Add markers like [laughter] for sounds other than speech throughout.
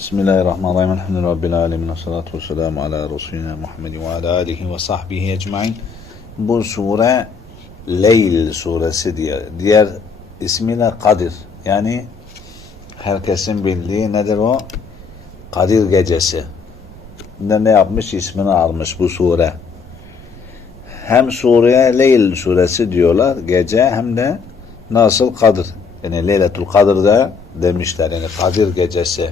Bismillahirrahmanirrahim. Elhamdülillahi Rabbil alemin. Salatu ve selamu ala Resulina Muhammedin ve ala alihi ve sahbihi ecmain. Bu sure Leyl suresi diye. Diğer ismiyle Kadir. Yani herkesin bildiği nedir o? Kadir gecesi. Ne, ne yapmış? ismini almış bu sure. Hem sureye Leyl suresi diyorlar gece hem de nasıl Kadir. Yani Leyletul Kadir'de demişler. Yani Kadir gecesi.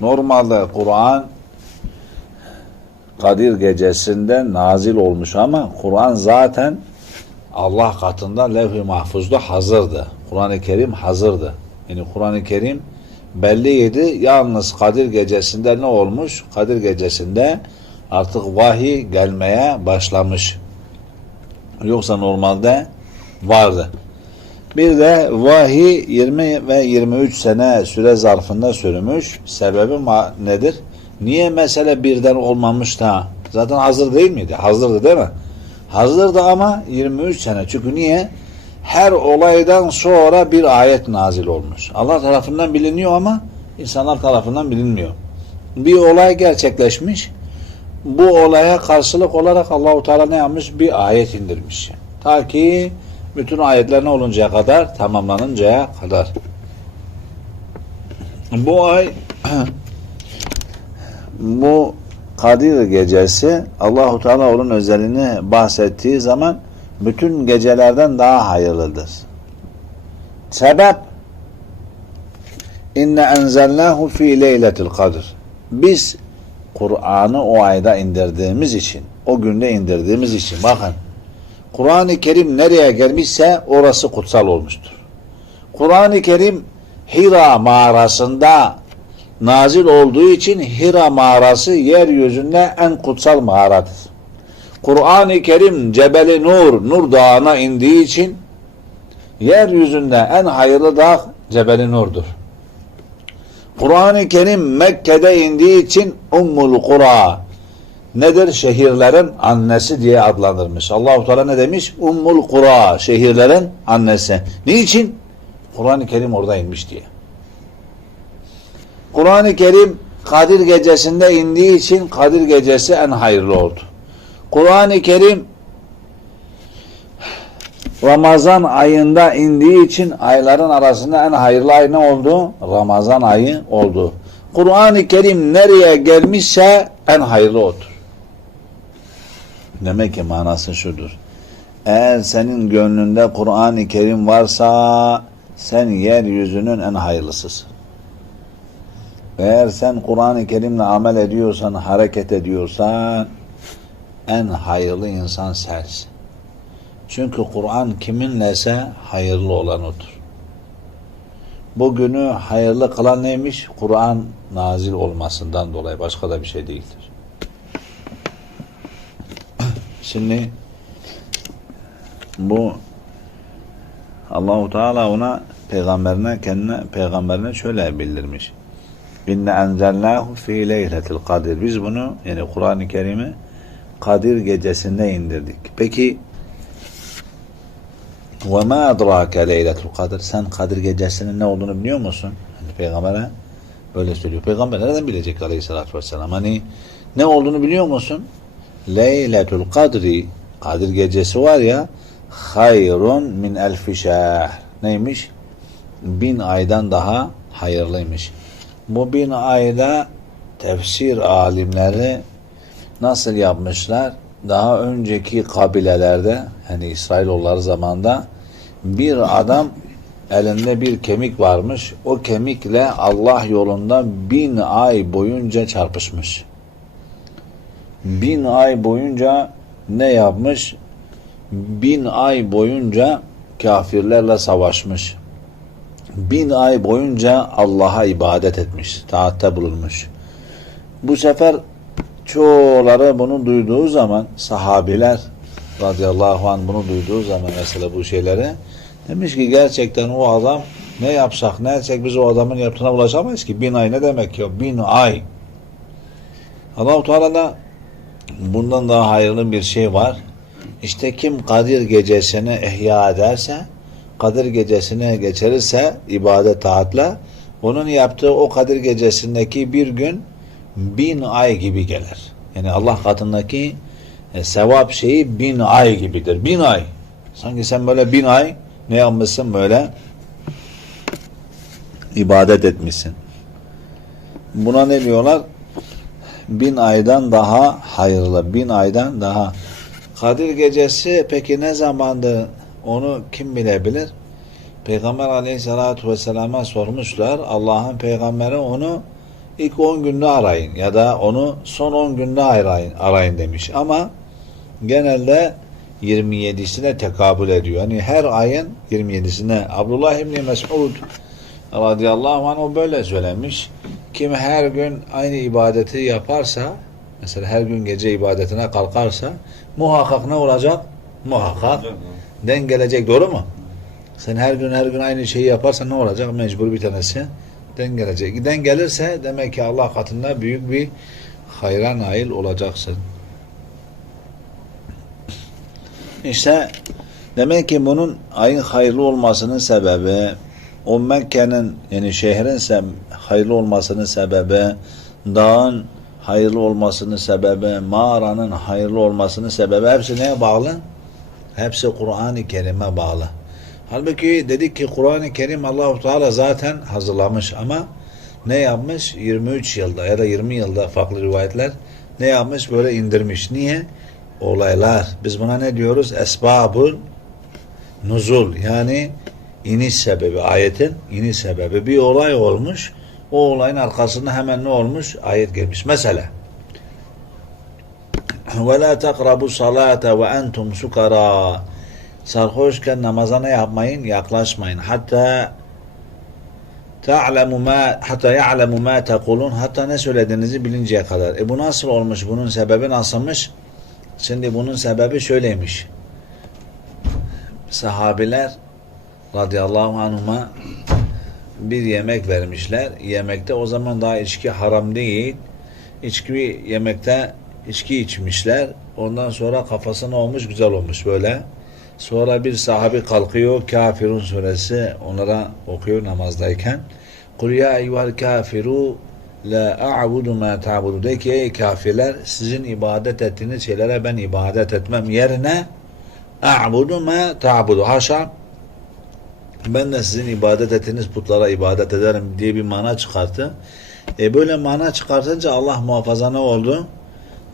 Normalde Kur'an Kadir gecesinde nazil olmuş ama Kur'an zaten Allah katında levh-i mahfuzda hazırdı. Kur'an-ı Kerim hazırdı. Yani Kur'an-ı Kerim belliydi. Yalnız Kadir gecesinde ne olmuş? Kadir gecesinde artık vahiy gelmeye başlamış. Yoksa normalde vardı. Bir de vahiy 20 ve 23 sene süre zarfında sürmüş. Sebebi nedir? Niye mesele birden olmamış da? Zaten hazır değil miydi? Hazırdı değil mi? Hazırdı ama 23 sene. Çünkü niye? Her olaydan sonra bir ayet nazil olmuş. Allah tarafından biliniyor ama insanlar tarafından bilinmiyor. Bir olay gerçekleşmiş. Bu olaya karşılık olarak Allahu Teala ne yapmış? Bir ayet indirmiş. Ta ki bütün ayetler ne oluncaya kadar? Tamamlanıncaya kadar. Bu ay [clears throat] bu Kadir gecesi Allahu Teala onun özelliğini bahsettiği zaman bütün gecelerden daha hayırlıdır. Sebep İnne enzelnahu fi leyletil kadir. Biz Kur'an'ı o ayda indirdiğimiz için, o günde indirdiğimiz için bakın Kur'an-ı Kerim nereye gelmişse orası kutsal olmuştur. Kur'an-ı Kerim Hira mağarasında nazil olduğu için Hira mağarası yeryüzünde en kutsal mağaradır. Kur'an-ı Kerim Cebeli Nur, Nur Dağı'na indiği için yeryüzünde en hayırlı dağ Cebeli Nur'dur. Kur'an-ı Kerim Mekke'de indiği için Ummul Kura nedir? Şehirlerin annesi diye adlandırmış. Allahu Teala ne demiş? Ummul Kura, şehirlerin annesi. Niçin? Kur'an-ı Kerim orada inmiş diye. Kur'an-ı Kerim Kadir gecesinde indiği için Kadir gecesi en hayırlı oldu. Kur'an-ı Kerim Ramazan ayında indiği için ayların arasında en hayırlı ay ne oldu? Ramazan ayı oldu. Kur'an-ı Kerim nereye gelmişse en hayırlı odur. Demek ki manası şudur. Eğer senin gönlünde Kur'an-ı Kerim varsa sen yeryüzünün en hayırlısısın. Eğer sen Kur'an-ı Kerim'le amel ediyorsan, hareket ediyorsan en hayırlı insan sensin. Çünkü Kur'an kiminlese hayırlı olan odur. Bugünü hayırlı kılan neymiş? Kur'an nazil olmasından dolayı başka da bir şey değildir. Şimdi bu Allahu Teala ona peygamberine kendine peygamberine şöyle bildirmiş. İnne enzelnahu fi leyletil kadir. Biz bunu yani Kur'an-ı Kerim'i Kadir gecesinde indirdik. Peki ve ma adrake leyletul kadir. Sen Kadir gecesinin ne olduğunu biliyor musun? Hani peygambere böyle söylüyor. Peygamber nereden bilecek aleyhissalatü vesselam? Hani ne olduğunu biliyor musun? Leyletul kadri Kadir gecesi var ya hayrun min elfi şehr. Neymiş? Bin aydan daha hayırlıymış. Bu bin ayda tefsir alimleri nasıl yapmışlar? Daha önceki kabilelerde hani İsrailoğulları zamanında bir adam elinde bir kemik varmış. O kemikle Allah yolunda bin ay boyunca çarpışmış. Bin ay boyunca ne yapmış? Bin ay boyunca kafirlerle savaşmış. Bin ay boyunca Allah'a ibadet etmiş. Taatte bulunmuş. Bu sefer çoğuları bunu duyduğu zaman sahabiler radıyallahu anh bunu duyduğu zaman mesela bu şeyleri demiş ki gerçekten o adam ne yapsak ne etsek biz o adamın yaptığına ulaşamayız ki. Bin ay ne demek ya? Bin ay. Allah-u Teala'da bundan daha hayırlı bir şey var. İşte kim Kadir gecesini ihya ederse, Kadir gecesine geçirirse ibadet taatle onun yaptığı o Kadir gecesindeki bir gün bin ay gibi gelir. Yani Allah katındaki e, sevap şeyi bin ay gibidir. Bin ay. Sanki sen böyle bin ay ne yapmışsın böyle ibadet etmişsin. Buna ne diyorlar? Bin aydan daha hayırlı. Bin aydan daha. Kadir gecesi peki ne zamandı onu kim bilebilir? Peygamber aleyhissalatu vesselama sormuşlar. Allah'ın peygamberi onu ilk 10 günde arayın ya da onu son 10 günde arayın, arayın demiş. Ama genelde 27'sine tekabül ediyor. Yani her ayın 27'sine. Abdullah İbni Mes'ud radıyallahu anh o böyle söylemiş. Kim her gün aynı ibadeti yaparsa mesela her gün gece ibadetine kalkarsa muhakkak ne olacak? Muhakkak dengelecek. Doğru mu? Sen her gün her gün aynı şeyi yaparsan ne olacak? Mecbur bir tanesi dengelecek. Dengelirse demek ki Allah katında büyük bir hayra nail olacaksın. İşte demek ki bunun ayın hayırlı olmasının sebebi o Mekke'nin yani şehrin hayırlı olmasının sebebi dağın hayırlı olmasının sebebi mağaranın hayırlı olmasının sebebi hepsi neye bağlı? Hepsi Kur'an-ı Kerim'e bağlı. Halbuki dedik ki Kur'an-ı Kerim Allahu Teala zaten hazırlamış ama ne yapmış? 23 yılda ya da 20 yılda farklı rivayetler ne yapmış? Böyle indirmiş. Niye? Olaylar. Biz buna ne diyoruz? Esbabul nuzul. Yani iniş sebebi. Ayetin iniş sebebi. Bir olay olmuş O olayın arkasında hemen ne olmuş? Ayet gelmiş. Mesela وَلَا تَقْرَبُوا صَلَاةَ وَاَنْتُمْ سُكَرَى Sarhoşken namaza ne yapmayın? Yaklaşmayın. Hatta ta'lemu ma hatta ya'lemu ma tekulun hatta ne söylediğinizi bilinceye kadar. E bu nasıl olmuş? Bunun sebebi nasılmış? Şimdi bunun sebebi şöyleymiş. Sahabiler radıyallahu anhuma bir yemek vermişler. Yemekte o zaman daha içki haram değil. İçki yemekte içki içmişler. Ondan sonra kafasına olmuş güzel olmuş böyle. Sonra bir sahabi kalkıyor Kafirun suresi onlara okuyor namazdayken. Kul ya eyyuhel kafiru la a'budu ma ta'budu. De ki ey kafirler sizin ibadet ettiğiniz şeylere ben ibadet etmem. Yerine a'budu ma ta'budu. Haşa ben de sizin ibadet ettiğiniz putlara ibadet ederim diye bir mana çıkarttı. E böyle mana çıkartınca Allah muhafaza ne oldu?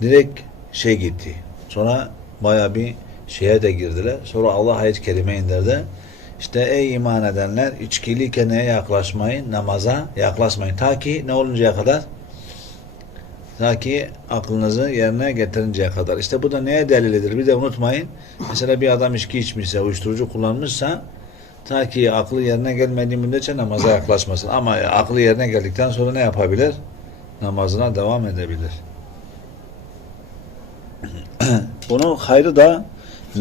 Direkt şey gitti. Sonra baya bir şeye de girdiler. Sonra Allah ayet-i kerime indirdi. İşte ey iman edenler içkiliyken neye yaklaşmayın? Namaza yaklaşmayın. Ta ki ne oluncaya kadar? Ta ki aklınızı yerine getirinceye kadar. İşte bu da neye delilidir? Bir de unutmayın. Mesela bir adam içki içmişse, uyuşturucu kullanmışsa ta ki aklı yerine gelmediği müddetçe namaza yaklaşmasın. Ama aklı yerine geldikten sonra ne yapabilir? Namazına devam edebilir. [clears throat] Bunun hayrı da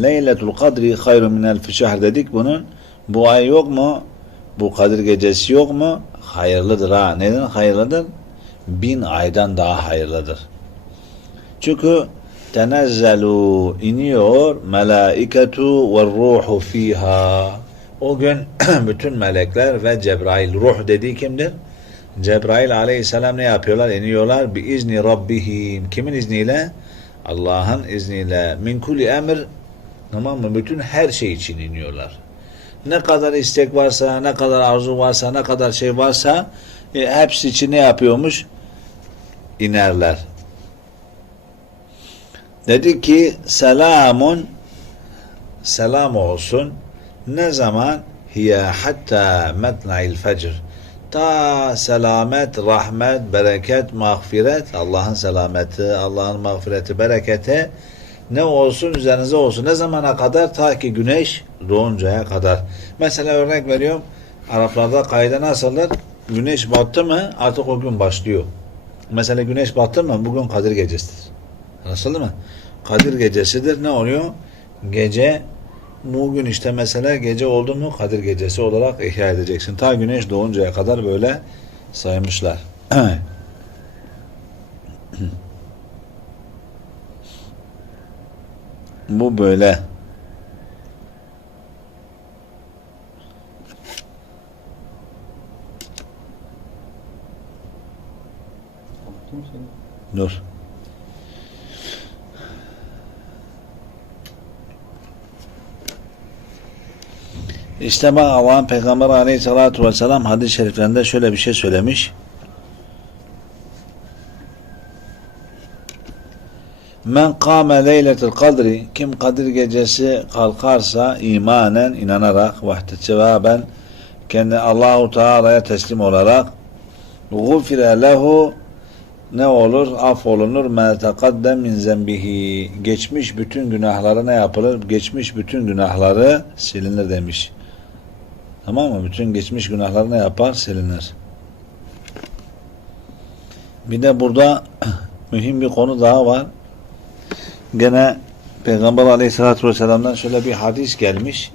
Leyletul Kadri hayru minel fişahr dedik bunun. Bu ay yok mu? Bu Kadir gecesi yok mu? Hayırlıdır ha. Neden hayırlıdır? Bin aydan daha hayırlıdır. Çünkü tenezzelu iniyor melaiketu ve ruhu fiha. O gün [clears throat] bütün melekler ve Cebrail ruh dediği kimdir? Cebrail aleyhisselam ne yapıyorlar? İniyorlar bi izni rabbihim. Kimin izniyle? Allah'ın izniyle. Min kulli emir Tamam mı? Bütün her şey için iniyorlar. Ne kadar istek varsa, ne kadar arzu varsa, ne kadar şey varsa e, hepsi için ne yapıyormuş? İnerler. Dedi ki selamun selam olsun. Ne zaman? Hiye hatta metna'il fecr. Ta selamet, rahmet, bereket, mağfiret, Allah'ın selameti, Allah'ın mağfireti, bereketi ne olsun üzerinize olsun. Ne zamana kadar? Ta ki güneş doğuncaya kadar. Mesela örnek veriyorum. Araplarda kaide nasıldır? Güneş battı mı artık o gün başlıyor. Mesela güneş battı mı bugün Kadir gecesidir. Nasıl mı? Kadir gecesidir. Ne oluyor? Gece bugün işte mesela gece oldu mu Kadir gecesi olarak ihya edeceksin. Ta güneş doğuncaya kadar böyle saymışlar. [clears throat] Bu böyle. Dur. İşte bak Allah'ın Peygamberi Aleyhisselatü Vesselam hadis-i şeriflerinde şöyle bir şey söylemiş. Men kâme leyletel kadri kim Kadir gecesi kalkarsa imanen inanarak vahdet kendi Allahu Teala'ya teslim olarak gufire lehu ne olur? Affolunur. مَا تَقَدَّمْ min zembihi. Geçmiş bütün günahları ne yapılır? Geçmiş bütün günahları silinir demiş. Tamam mı? Bütün geçmiş günahları ne yapar? Silinir. Bir de burada [clears throat] mühim bir konu daha var. Gene Peygamber Aleyhisselatü Vesselam'dan şöyle bir hadis gelmiş.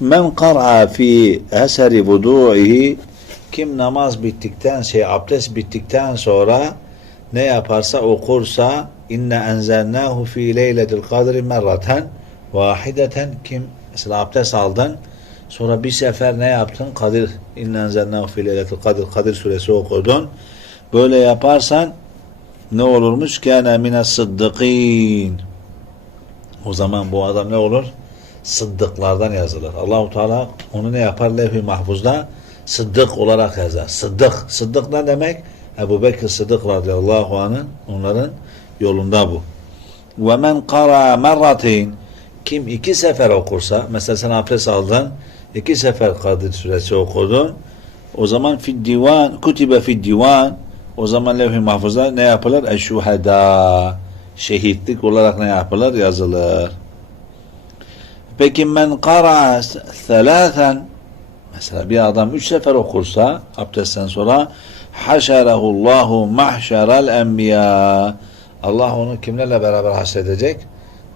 Men kar'a fi eseri vudu'ihi kim namaz bittikten şey abdest bittikten sonra ne yaparsa okursa inne enzelnahu fi leyletil kadri merraten vahideten kim mesela abdest aldın sonra bir sefer ne yaptın? Kadir inne enzelnahu fi leyletil kadir kadir suresi okudun böyle yaparsan ne olurmuş? Kâne mine sıddıkîn. O zaman bu adam ne olur? Sıddıklardan yazılır. Allahu Teala onu ne yapar? Levh-i mahfuzda sıddık olarak yazar. Sıddık. Sıddık ne demek? Ebu Bekir Sıddık radıyallahu anh'ın onların yolunda bu. Ve men kara merratin. Kim iki sefer okursa mesela sen abdest aldın iki sefer Kadir suresi okudun o zaman fi divan kutibe fi divan o zaman levh-i mahfuzda ne yapılır? Eşuheda şehitlik olarak ne yapılır? Yazılır. Peki men kara thelâthen mesela bir adam üç sefer okursa abdestten sonra haşerahullahu mahşeral enbiya Allah onu kimlerle beraber haşredecek?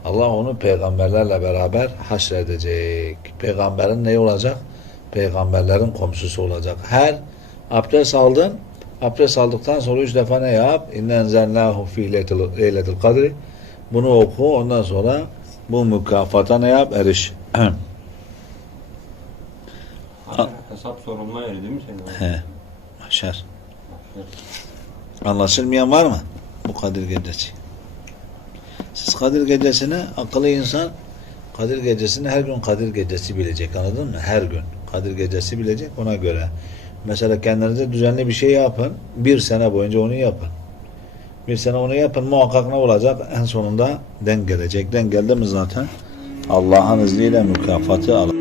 Allah onu peygamberlerle beraber haşredecek. Peygamberin ne olacak? Peygamberlerin komşusu olacak. Her abdest aldın, abdest aldıktan sonra üç defa ne yap? İnne enzelnahu fi leyletil kadri. Bunu oku, ondan sonra bu mükafata ne yap? Eriş. Hesap sorumluluğuna eri değil mi senin? He. Mahşer. Anlaşılmayan var mı? Bu Kadir Gecesi. Siz Kadir Gecesi'ni akıllı insan Kadir Gecesi'ni her gün Kadir Gecesi bilecek anladın mı? Her gün Kadir Gecesi bilecek ona göre. Mesela kendinize düzenli bir şey yapın. Bir sene boyunca onu yapın. Bir sene onu yapın muhakkak ne olacak? En sonunda denk gelecek. Denk geldi mi zaten Allah'ın izniyle mükafatı alır.